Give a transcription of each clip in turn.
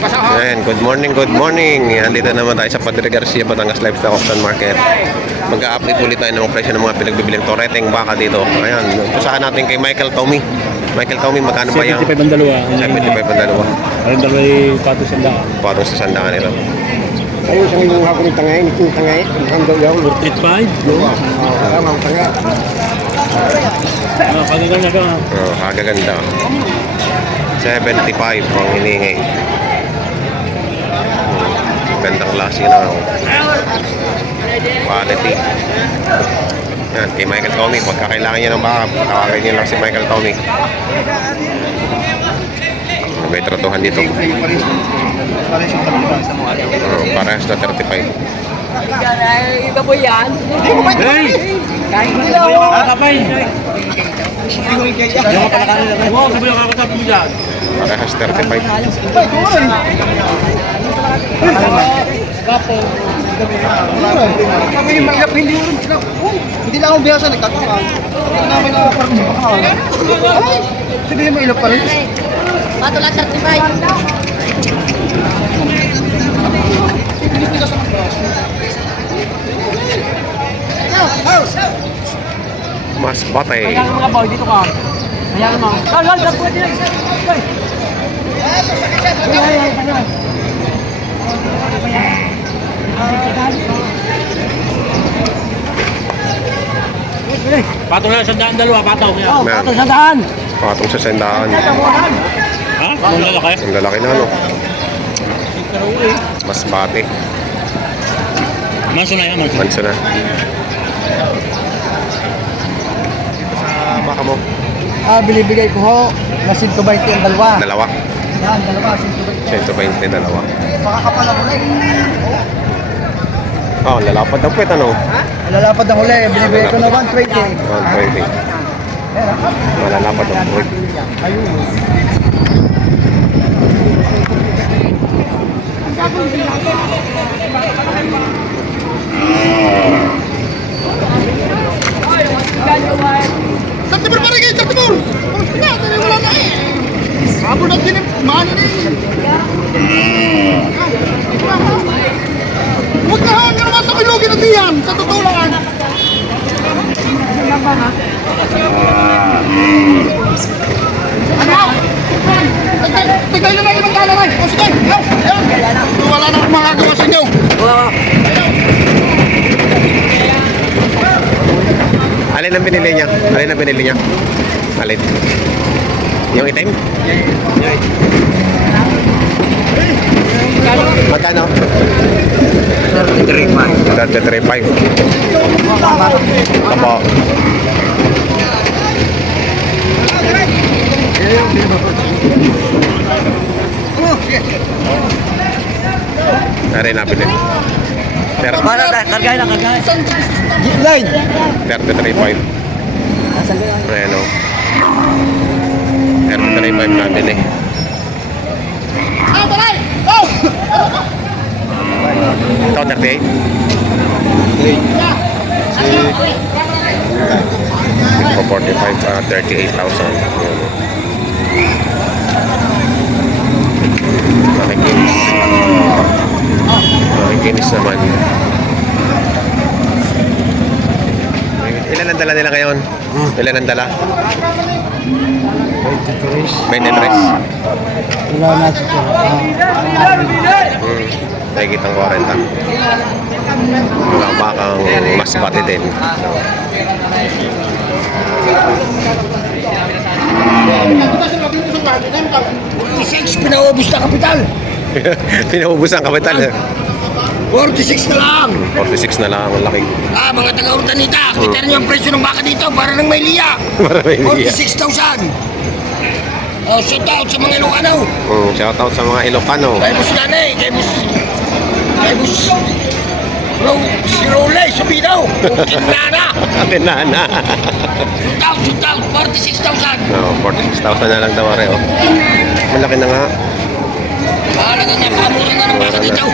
Ayan, good morning, good morning. Andito naman tayo sa Padre Garcia, Batangas Livestock Auction Market. Mag-a-update ulit tayo ng mga presyo ng mga pinagbibiling toreteng baka dito. Ayan, pusahan natin kay Michael Tommy. Michael Tommy, magkano ba yan? 75 ang dalawa. 75 ang dalawa. Ang dalawa ay pato sandaan. Patong sa sandaan nila. Ayun sa yung ako ng tangay, ito yung tangay, ang daw yaw. 85? Alam ang tangay. Pagkaganda ka. Oh, kagaganda. 75 ang hiningi. Gandang klase na. Quality. Yan, kay Michael Tommy. Pagka kailangan niya ng baka, tawagin niyo lang si Michael Tommy. May tratuhan dito. Parehas na 35. Iba po yan. Hey! Kahit hindi lang. Kakapay! Yung kapalakanin na tayo. Sabi yung kakatapin mo dyan. Parehas 35. Kami yung mahirap, hindi lang akong biyasa, nagtatangan. Hindi namin ako parang sa bakahan. Ay, sabihin mo ilap pa rin. Patulat sa tibay. Mas batay. Kaya mga boy, dito ka. Kaya mo. Lal, pwede na. Pato na sandaan dalawa, pato. Pato sa daan. Patong sa sandaan. Ha? Ang lalaki? Ang lalaki na, no? Mas bate. Manso na yan, manso. Manso na. Sa baka mo. Binibigay ko ho, na 120 ang dalawa. Dalawa. Yan, dalawa, 120. 120 dalawa. Baka kapala ko rin. Oh, lalapad na puwet, ano? Lalapad ang huli, binibigay ko na 120. 120. Malalapad na puwet. Ayun. Tatibur pa rin kayo, tatibur! Wala na eh! Habol na din, mahalo na eh! Huwag na hanggang naman sa kilugi na diyan, sa totoo lang! Ano? Tigay nyo na yung magkalamay! O sige! Wala na akong makagawa sa inyo! Alin ang binili niya? Alin ang binili niya? Alin? Yung itim? Magkano? 33.5. Apo. Nari na binili. Para kargay na kargay. Line! 33.5. Ayan o. 33.5 na bili. Ah, balay! Go! Ito 38. Ito 45, 38,000. Makikinis. Makikinis naman. Ilan ang dala nila ngayon? Ilan ang dala? 23. Wala na ito. Nakikitang 40. Mga bakang mas pati din. Pinaubos na kapital! Pinaubos ang kapital. 46 na lang! 46 na lang ang laki. Mga taga-Urdanita, kita rin yung presyo ng baka dito para ng may liya. Para may liya. 46,000. Shout out sa mga Ilocano. Shout out sa mga Ilocano. Kay Bus Ganay, kay Bus si Rolay, Subinaw, Kinana. Kinana. Shout out, 46,000. No, 46,000 na lang daw are, oh. Malaki na nga. Mahalaga niya, kamura na ng baka dito.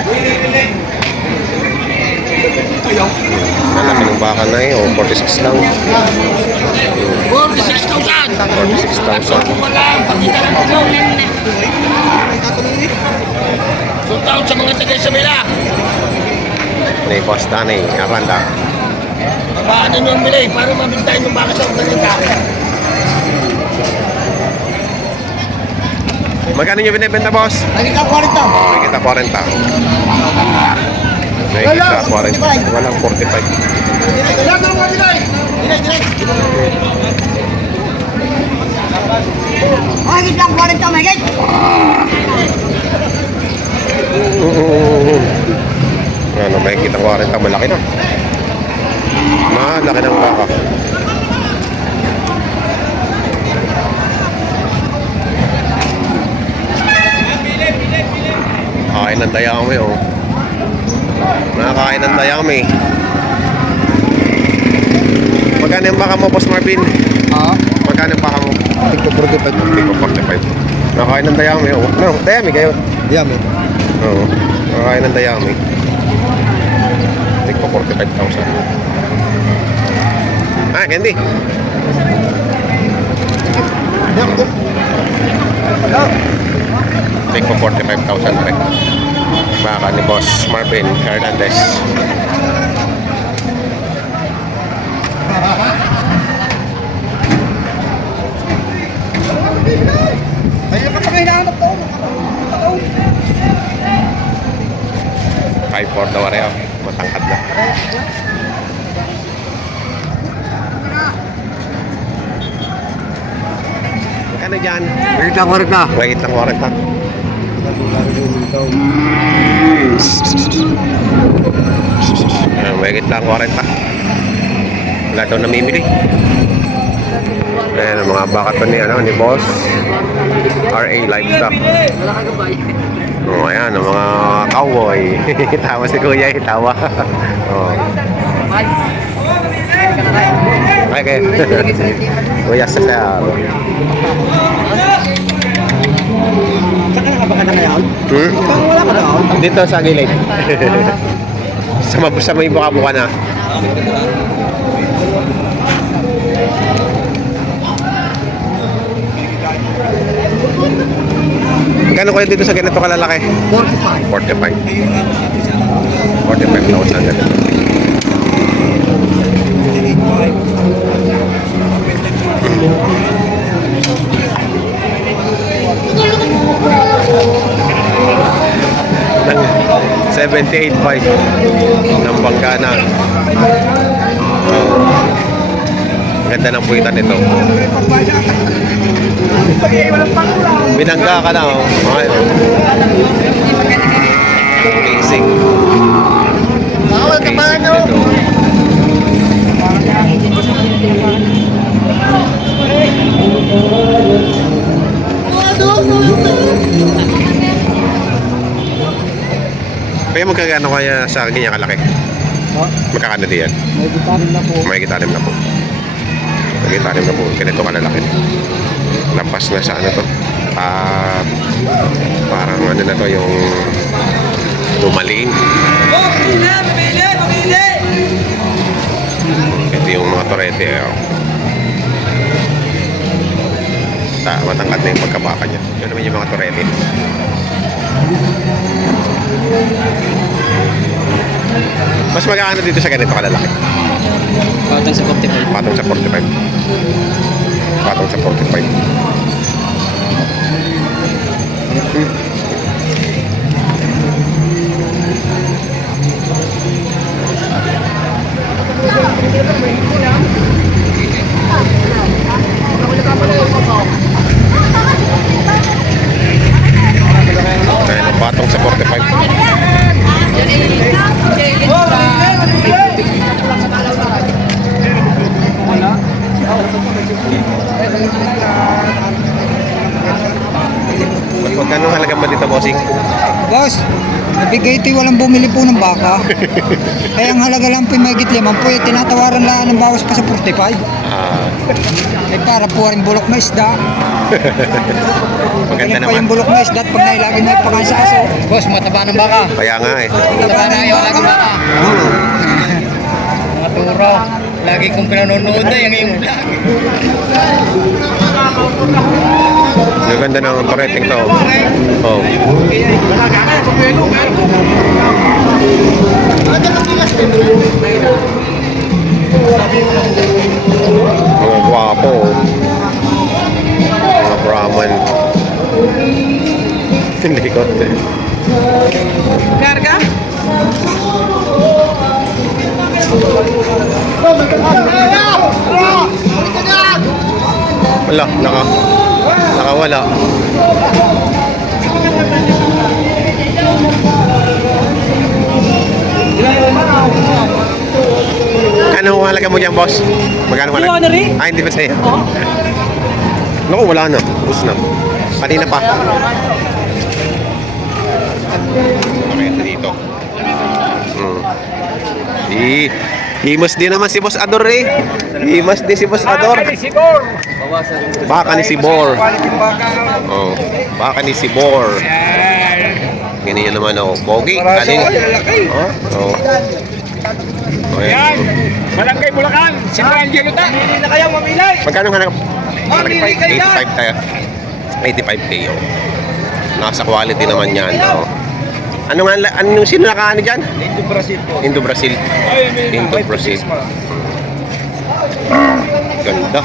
Malaki ng baka na eh, oh. 46 lang. 46,000. 46,000. Wala, pakita lang ko. taga Isabela. Ni Boss Danny Aranda. Paano nyo ang bilay para mabintayin yung baka sa ugaling ka? Magkano nyo binibenta, boss? Nakita 40. May kita 40. May kita 40. Walang 45. Ilan ang mga bilay? Bilay. Mahigit lang 40, mahigit. Ano, may kita 40. Malaki na. Malaki ng baka. Kain ng dayami, oh. Nakakain ng dayami. Magkano yung baka mo, Boss Marvin? Ah, Magkano yung baka mo? tigpo 45. Tingko 45. Nakakain ng dayami, oh. No, dayami kayo. Diyan eh. Oo. Nakakain ng dayami. Tingko 45,000. Ah, Candy. Tingko 45,000 rin. Baka ni Boss Marvin Hernandez. Ayun ka pa kayo hinahanap to. 5'4" daw rin, oh. Matangkad na. Magkano dyan? Nakita 40. Wait lang 40. Wait lang 40. Wala daw namimili. Ayan ang mga baka to ni, ni Boss RA Livestock. Oh, ayan ang mga cowboy. Tawa si Kuya, tawa. Oh. Okay. Kuya sa Saka nakabaka na ngayon? Wala ka doon? Dito sa gilid. sa may buka-buka na. Magkano kayo dito sa ganito kalalaki? 45. 45. 45,000 ganito. Ng 78.5 ng Bangkana. Ganda ng puwitan nito. Binangga ka na, oh. Okay, oh. Amazing. Amazing nito. Kaya magkagano kaya sa ganyan kalaki? Magkakano diyan? May gitarin na po. May gitanim na po. May gitanim na po. Ganito kalalaki. Lampas na sa ano to. Parang ano na to yung lumaliin. Ito yung mga torete. Matangkad na yung pagkabaka niya. Yun naman yung mga torete. Mas magkano dito sa ganito kalalaki? Patang sa 45. Patong sa 45. Patong sa 45. Ayan, patong sa 45. Magkano halaga mo dito, bossing? Boss, nabigay ito walang bumili po ng baka. Kaya ang halaga lang po yung mahigit 5 po, tinatawaran lang ng bawas pa sa 45. Eh para po rin bulok na isda. Maganda Galing pa naman. yung bulok na isda at pag nailagay may pagkain sa aso. Boss, mataba ng baka. Kaya nga eh. Mataba na yung lagi baka. Mga turo. Lagi kong pinanonood na yung vlog. Gaganda ng toreting to. Oh. Mga gwapo. Mga Brahman. Likot eh. Karga? Wala, nakawala. Ano ang halaga mo dyan, boss? Magkano halaga? 200 eh? Ay, hindi ba sa'yo? Oo. Naku, wala na. Bus na. Kanina pa. Okay, dito. Himos din naman si Boss Ador eh. Himos din si Boss Ador. Baka ni Sibor. Oh, baka ni Sibor. Ganyan naman ako. Pogi. Kanin. Oh. Yan! Barangay Bulacan! Si Angelo ta! Hindi na kayo mamilay! Magkano hanap? Mamili kayo na! 85 tayo. 85K. Oh. Nasa quality naman yan. Oh. Anong sino nakaano dyan? Indo Brazil po. Indo Brazil. Indo Brazil. Ganda.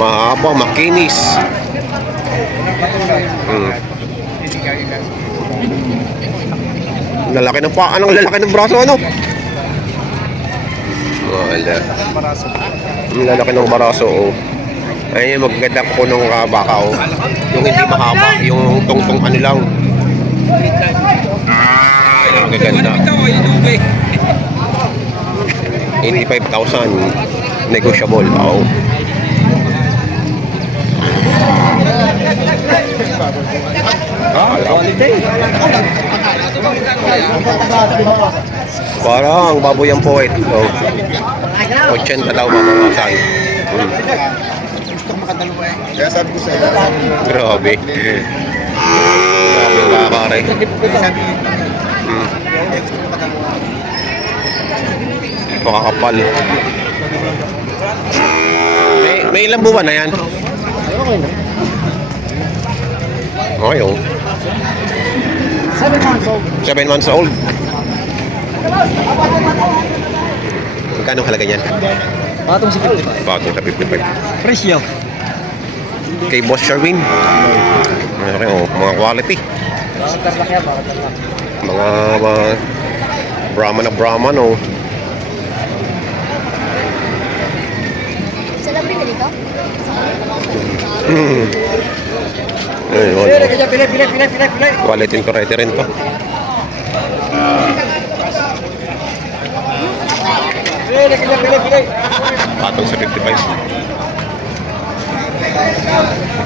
Mahaba, makinis. Lalaki ng paa, anong lalaki ng braso, ano? Wala. Ang lalaki ng baraso, oh. Ayun yung magaganda ko ng baka, oh. Yung hindi mahaba, yung tungtong ano lang. Ayun, magaganda. 85,000 negotiable, oh. Parang baboy ang poet. Oh. 80 daw mabawasan. Kaya sabi ko sa'yo, Grabe. Grabe ba pare? Makakapal. May ilang buwan na yan? Okay, oh. 7 months old. Magkano halaga niyan? patong si 55. Patong sa 55. Presyo. Kay Boss Sherwin. Okay, oh. Mga quality. Mga Brahman na Brahman, oh. Saan pinili ko? Ayun, oh. Pilay. Quality and variety rin to. Pilay. Patong sa 55.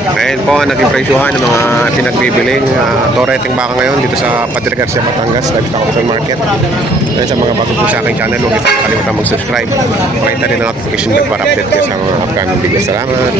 Ngayon po, naging presyuhan ng mga pinagbibiling toreting baka ngayon dito sa Padre Garcia, Batangas, Livestock Auction Market. Ngayon sa mga bago po sa aking channel, huwag niyo kalimutan mag-subscribe. Pakita rin ang notification bell para update kayo sa mga upcoming video. Salamat!